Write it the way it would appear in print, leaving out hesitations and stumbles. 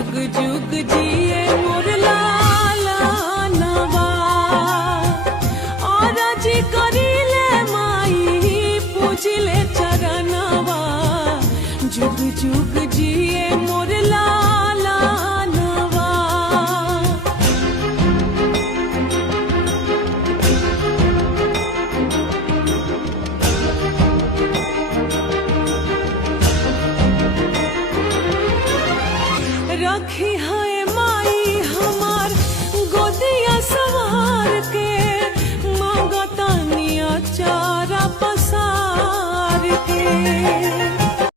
जुग जुग जिए मोर लाला नवा और जी करिले माई पूजिले चरणवा जुग जुग जिए मोर लाला नवा। रखी